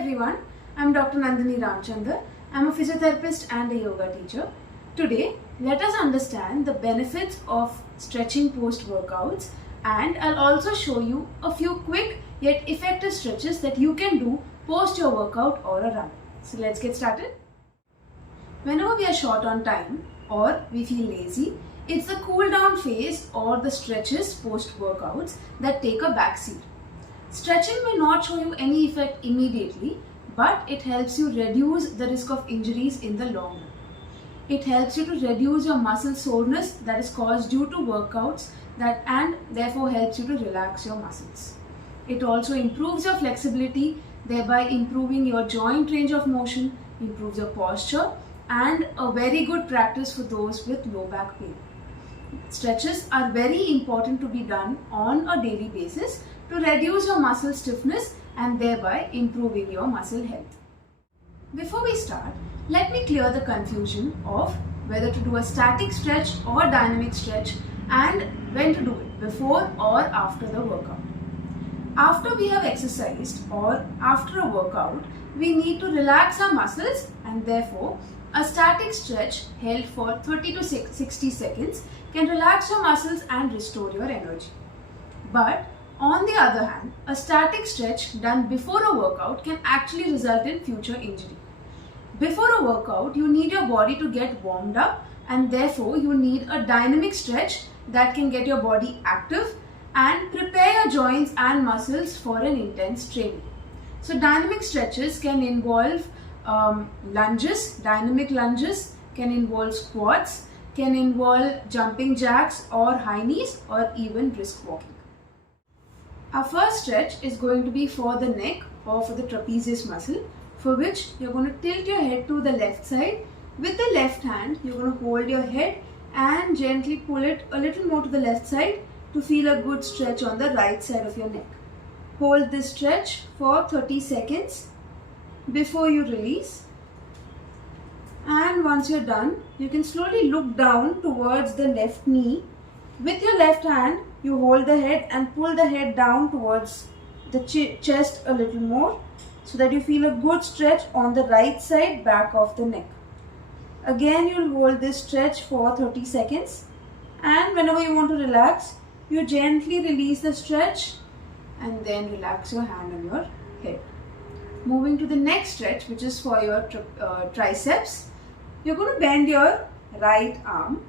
everyone, I'm Dr. Nandini Ramchandra. I'm a physiotherapist and a yoga teacher. Today, let us understand the benefits of stretching post workouts, and I'll also show you a few quick yet effective stretches that you can do post your workout or a run. So let's get started. Whenever we are short on time or we feel lazy, it's the cool down phase or the stretches post workouts that take a backseat. Stretching may not show you any effect immediately, but it helps you reduce the risk of injuries in the long run. It helps you to reduce your muscle soreness that is caused due to workouts and therefore helps you to relax your muscles. It also improves your flexibility, thereby improving your joint range of motion, improves your posture, and a very good practice for those with low back pain. Stretches are very important to be done on a daily basis to reduce your muscle stiffness and thereby improving your muscle health. Before we start, let me clear the confusion of whether to do a static stretch or dynamic stretch and when to do it, before or after the workout. After we have exercised or after a workout, we need to relax our muscles, and therefore a static stretch held for 30 to 60 seconds can relax your muscles and restore your energy. But on the other hand, a static stretch done before a workout can actually result in future injury. Before a workout, you need your body to get warmed up, and therefore you need a dynamic stretch that can get your body active and prepare your joints and muscles for an intense training. So dynamic stretches can involve lunges. Dynamic lunges can involve squats, can involve jumping jacks or high knees, or even brisk walking. Our first stretch is going to be for the neck or for the trapezius muscle, for which you're going to tilt your head to the left side. With the left hand, you're going to hold your head and gently pull it a little more to the left side to feel a good stretch on the right side of your neck. Hold this stretch for 30 seconds before you release. And once you're done, you can slowly look down towards the left knee. With your left hand, you hold the head and pull the head down towards the chest a little more so that you feel a good stretch on the right side back of the neck. Again, you'll hold this stretch for 30 seconds, and whenever you want to relax, you gently release the stretch and then relax your hand on your head. Moving to the next stretch, which is for your triceps, you're going to bend your right arm.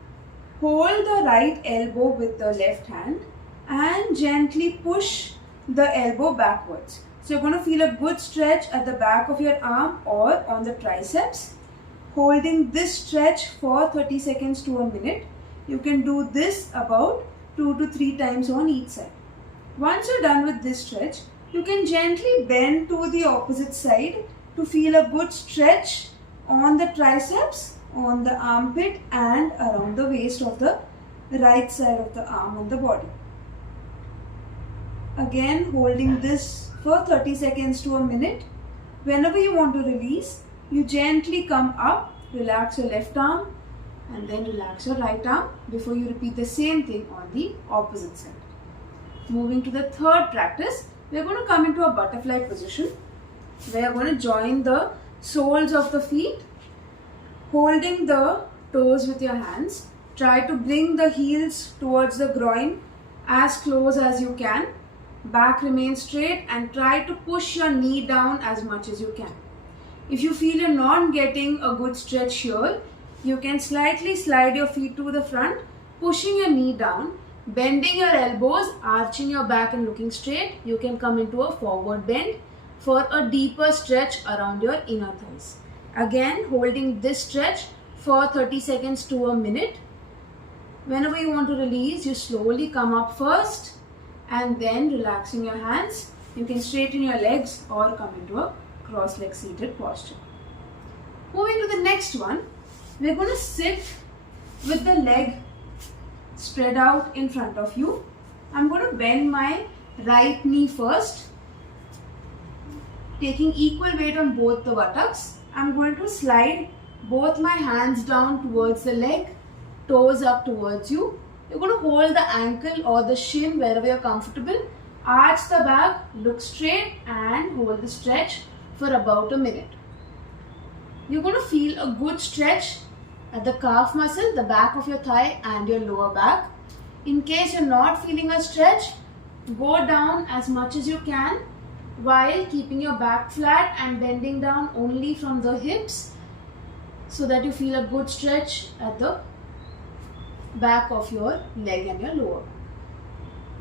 Hold the right elbow with the left hand and gently push the elbow backwards. So you're going to feel a good stretch at the back of your arm or on the triceps. Holding this stretch for 30 seconds to a minute. You can do this about 2 to 3 times on each side. Once you're done with this stretch, you can gently bend to the opposite side to feel a good stretch on the triceps, on the armpit, and around the waist of the right side of the arm and the body. Again, holding this for 30 seconds to a minute. Whenever you want to release, you gently come up, relax your left arm, and then relax your right arm before you repeat the same thing on the opposite side. Moving to the third practice, we are going to come into a butterfly position where we are going to join the soles of the feet. Holding the toes with your hands, try to bring the heels towards the groin as close as you can. Back remains straight and try to push your knee down as much as you can. If you feel you're not getting a good stretch here, you can slightly slide your feet to the front, pushing your knee down, bending your elbows, arching your back and looking straight. You can come into a forward bend for a deeper stretch around your inner thighs. Again, holding this stretch for 30 seconds to a minute. Whenever you want to release, you slowly come up first and then relaxing your hands. You can straighten your legs or come into a cross-leg seated posture. Moving to the next one, we're going to sit with the leg spread out in front of you. I'm going to bend my right knee first, taking equal weight on both the buttocks. I'm going to slide both my hands down towards the leg, toes up towards you. You're going to hold the ankle or the shin wherever you're comfortable. Arch the back, look straight and hold the stretch for about a minute. You're going to feel a good stretch at the calf muscle, the back of your thigh and your lower back. In case you're not feeling a stretch, go down as much as you can while keeping your back flat and bending down only from the hips so that you feel a good stretch at the back of your leg and your lower back.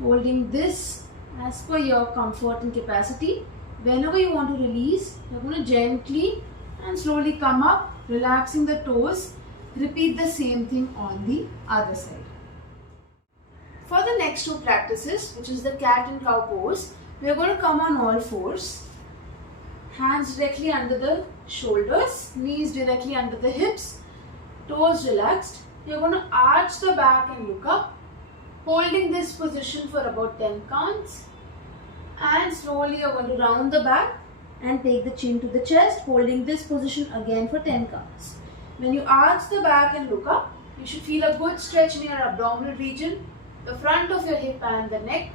Holding this as per your comfort and capacity. Whenever you want to release, you're going to gently and slowly come up, relaxing the toes. Repeat the same thing on the other side. For the next two practices, which is the cat and cow pose, we are going to come on all fours. Hands directly under the shoulders, knees directly under the hips, toes relaxed. You're going to arch the back and look up, holding this position for about 10 counts. And slowly you're going to round the back and take the chin to the chest, holding this position again for 10 counts. When you arch the back and look up, you should feel a good stretch in your abdominal region, the front of your hip and the neck.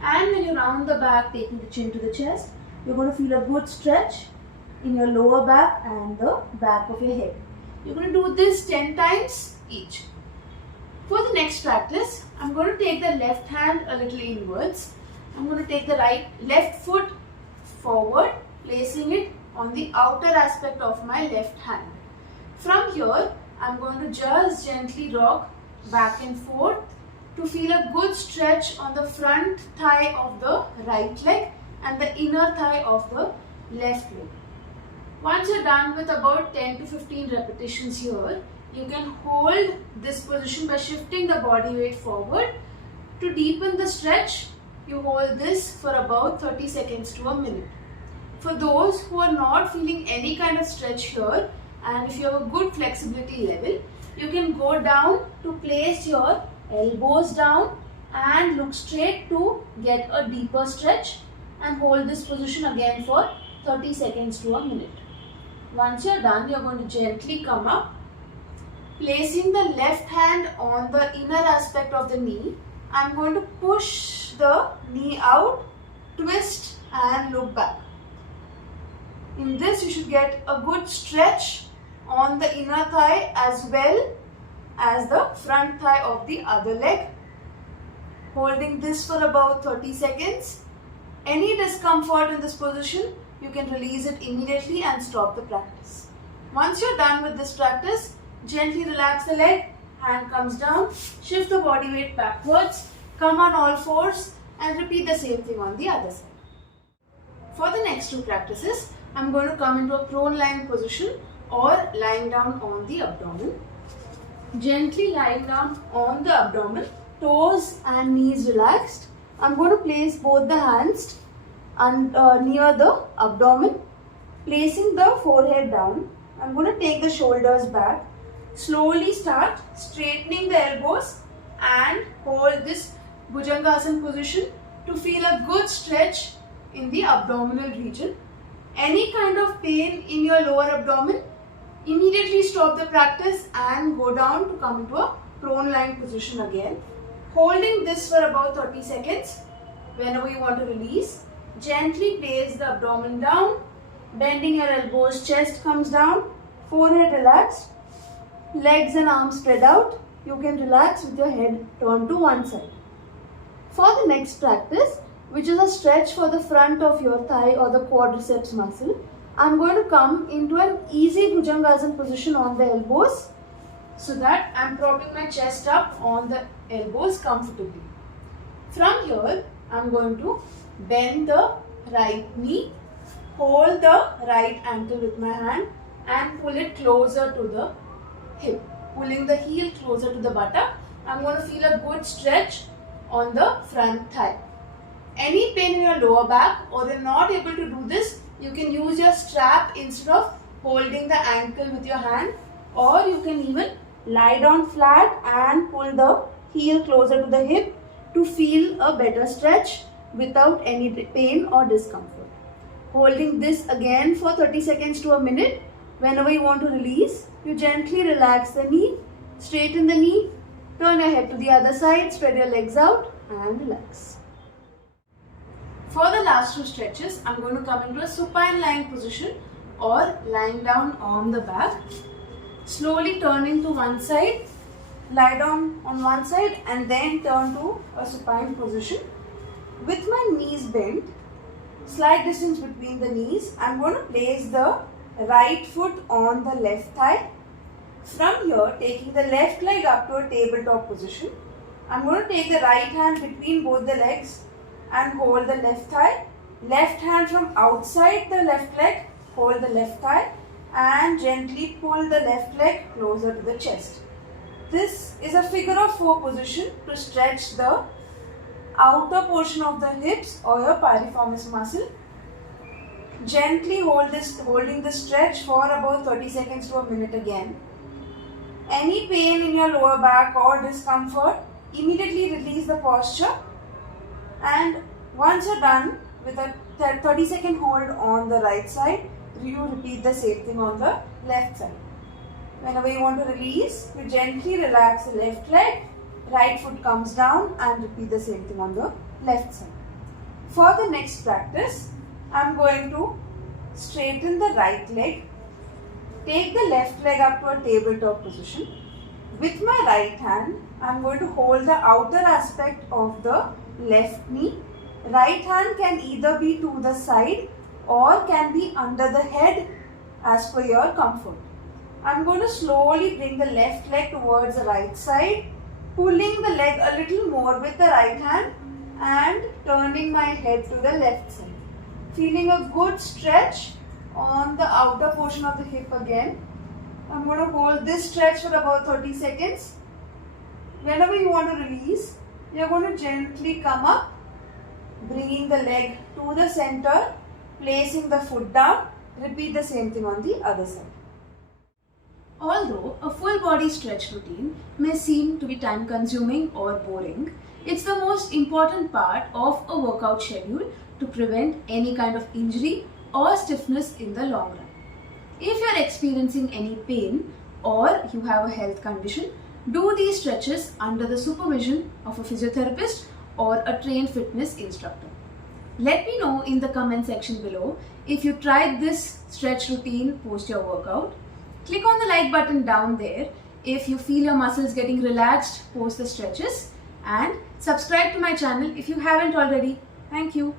And when you round the back, taking the chin to the chest, you're going to feel a good stretch in your lower back and the back of your head. You're going to do this 10 times each. For the next practice, I'm going to take the left hand a little inwards. I'm going to take the left foot forward, placing it on the outer aspect of my left hand. From here, I'm going to just gently rock back and forth to feel a good stretch on the front thigh of the right leg and the inner thigh of the left leg. Once you're done with about 10 to 15 repetitions here, you can hold this position by shifting the body weight forward. To deepen the stretch, you hold this for about 30 seconds to a minute. For those who are not feeling any kind of stretch here, and if you have a good flexibility level, you can go down to place your elbows down and look straight to get a deeper stretch and hold this position again for 30 seconds to a minute. Once you're done, you're going to gently come up, placing the left hand on the inner aspect of the knee. I'm going to push the knee out, twist and look back. In this, you should get a good stretch on the inner thigh as well as the front thigh of the other leg. Holding this for about 30 seconds. Any discomfort in this position, you can release it immediately and stop the practice. Once you're done with this practice, gently relax the leg, hand comes down, shift the body weight backwards, come on all fours and repeat the same thing on the other side. For the next two practices, I'm going to come into a prone lying position or lying down on the abdomen. Gently lying down on the abdomen, toes and knees relaxed. I'm going to place both the hands near the abdomen, placing the forehead down. I'm going to take the shoulders back. Slowly start straightening the elbows and hold this Bhujangasana position to feel a good stretch in the abdominal region. Any kind of pain in your lower abdomen, immediately stop the practice and go down to come into a prone lying position again. Holding this for about 30 seconds. Whenever you want to release, gently place the abdomen down, bending your elbows, chest comes down, forehead relaxed, legs and arms spread out. You can relax with your head turned to one side. For the next practice, which is a stretch for the front of your thigh or the quadriceps muscle, I'm going to come into an easy Bhujangasana position on the elbows so that I'm propping my chest up on the elbows comfortably. From here, I'm going to bend the right knee, hold the right ankle with my hand and pull it closer to the hip. Pulling the heel closer to the buttock, I'm going to feel a good stretch on the front thigh. Any pain in your lower back or you're not able to do this, you can use your strap instead of holding the ankle with your hand, or you can even lie down flat and pull the heel closer to the hip to feel a better stretch without any pain or discomfort. Holding this again for 30 seconds to a minute. Whenever you want to release, you gently relax the knee, straighten the knee, turn your head to the other side, spread your legs out and relax. For the last 2 stretches, I'm going to come into a supine lying position or lying down on the back. Slowly turning to one side, lie down on one side and then turn to a supine position. With my knees bent, slight distance between the knees, I'm going to place the right foot on the left thigh. From here, taking the left leg up to a tabletop position, I'm going to take the right hand between both the legs and hold the left thigh. Left hand from outside the left leg, hold the left thigh and gently pull the left leg closer to the chest. This is a figure of 4 position to stretch the outer portion of the hips or your piriformis muscle. Gently holding the stretch for about 30 seconds to a minute again. Any pain in your lower back or discomfort, immediately release the posture, and once you're done with a 30-second hold on the right side, you repeat the same thing on the left side. Whenever you want to release, you gently relax the left leg, right foot comes down and repeat the same thing on the left side. For the next practice, I'm going to straighten the right leg, take the left leg up to a tabletop position. With my right hand, I'm going to hold the outer aspect of the left knee. Right hand can either be to the side or can be under the head as per your comfort. I'm going to slowly bring the left leg towards the right side, pulling the leg a little more with the right hand and turning my head to the left side. Feeling a good stretch on the outer portion of the hip again. I'm going to hold this stretch for about 30 seconds. Whenever you want to release, you're going to gently come up, bringing the leg to the center, placing the foot down. Repeat the same thing on the other side. Although a full body stretch routine may seem to be time consuming or boring, it's the most important part of a workout schedule to prevent any kind of injury or stiffness in the long run. If you're experiencing any pain or you have a health condition, do these stretches under the supervision of a physiotherapist or a trained fitness instructor. Let me know in the comment section below if you tried this stretch routine post your workout. Click on the like button down there if you feel your muscles getting relaxed post the stretches, and subscribe to my channel if you haven't already. Thank you.